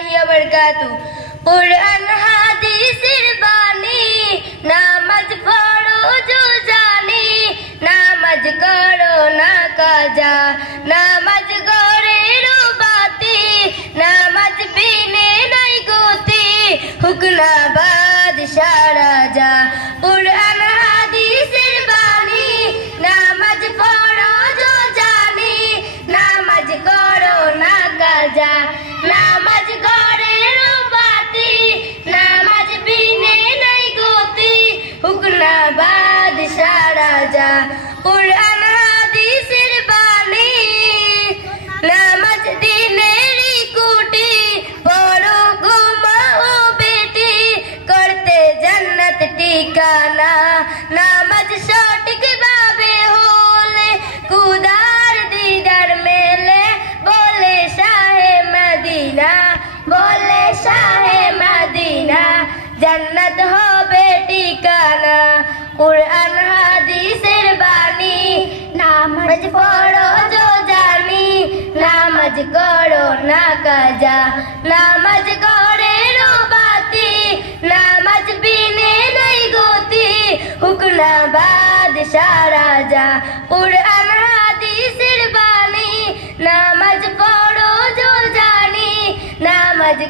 রহমাতুল্লাহি ওয়া বারাকাতুহু। কুরআন হাদিসের বাণী, নামাজ পড়ো जो জানি, নামাজ করো না কাজা, নামাজ গড়ের বাতি, নামাজ বিনে নাই গতি, হুকনা বাদশাহ রাজা। কুরআন হাদিসের বাণী, নামাজ পড়ো जो জানি, নামাজ করো না কাজা, নামাজ গড়ের বাতি, নামাজ বিনে নাই গতি, হুকনা বাদশাহ রাজা। কুরআন হাদিসের বাণী, নামাজ দিনেরই কুটি, পড়ো ঘুমাও বেটি, করতে জান্নাত ঠিকানা, নামাজ সঠিক ভাবে হলে খুদার দিদার মেলে, বলে শাহে মদিনা, বলে শাহে মদিনা, জান্নাত হবে ঠিকানা। কুরআন হাদিসের বাণী, নামাজ পড়ো जो জানি, নামাজ করো না কাজা, নামাজ গড়ের বাতি, নামাজ বিনে নাই গতি, হুকনা বাদশাহ রাজা। কুরআন হাদিসের বাণী, নামাজ পড়ো जो জানি, নামাজ